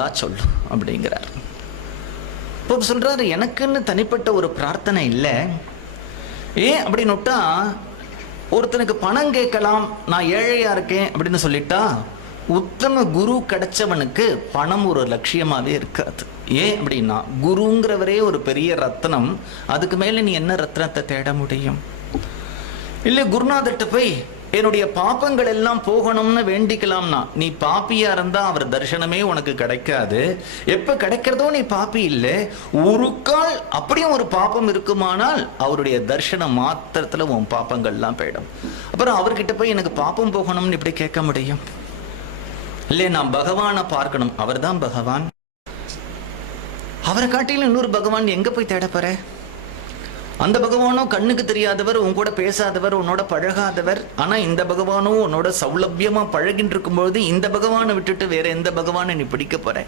உண்டா சொல்லு அப்படிங்கிறார். இப்போ சொல்றாரு, எனக்குன்னு தனிப்பட்ட ஒரு பிரார்த்தனை இல்லை. ஏன் அப்படின்னுட்டா, ஒருத்தனுக்கு பணம் கேட்கலாம், நான் ஏழையா இருக்கேன் அப்படின்னு சொல்லிட்டா உத்தம குரு கிடைச்சவனுக்கு பணம் ஒரு லட்சியமாவே இருக்காது. ஏன் அப்படின்னா, குருங்கிறவரே ஒரு பெரிய ரத்னம். அதுக்கு மேல நீ என்ன ரத்னத்தை தேட முடியும்? இல்லை, குருநாதர்கிட்ட போய் என்னுடைய பாப்பங்கள் எல்லாம் போகணும்னு வேண்டிக்கலாம்னா, நீ பாப்பியா இருந்தா அவர் தரிசனமே உனக்கு கிடைக்காது. எப்ப கிடைக்கிறதோ நீ பாப்பி இல்லை. ஒரு கால் அப்படியும் ஒரு பாப்பம் இருக்குமானால் அவருடைய தரிசனம் மாத்திரத்துல உன் பாப்பங்கள்லாம் போயிடும். அப்புறம் அவர்கிட்ட போய் எனக்கு பாப்பம் போகணும்னு இப்படி கேட்க முடியும்? இல்லை, நான் பகவானை பார்க்கணும், அவர் தான் பகவான். அவரை காட்டிலும் இன்னொரு பகவான் எங்க போய் தேட போற? அந்த பகவானோ கண்ணுக்கு தெரியாதவர், உன் கூட பேசாதவர், உன்னோட பழகாதவர். ஆனா இந்த பகவானோ உன்னோட சௌலபியமா பழகின்னு இருக்கும்போது இந்த பகவானை விட்டுட்டு வேற எந்த பகவானை நீ பிடிக்க போற?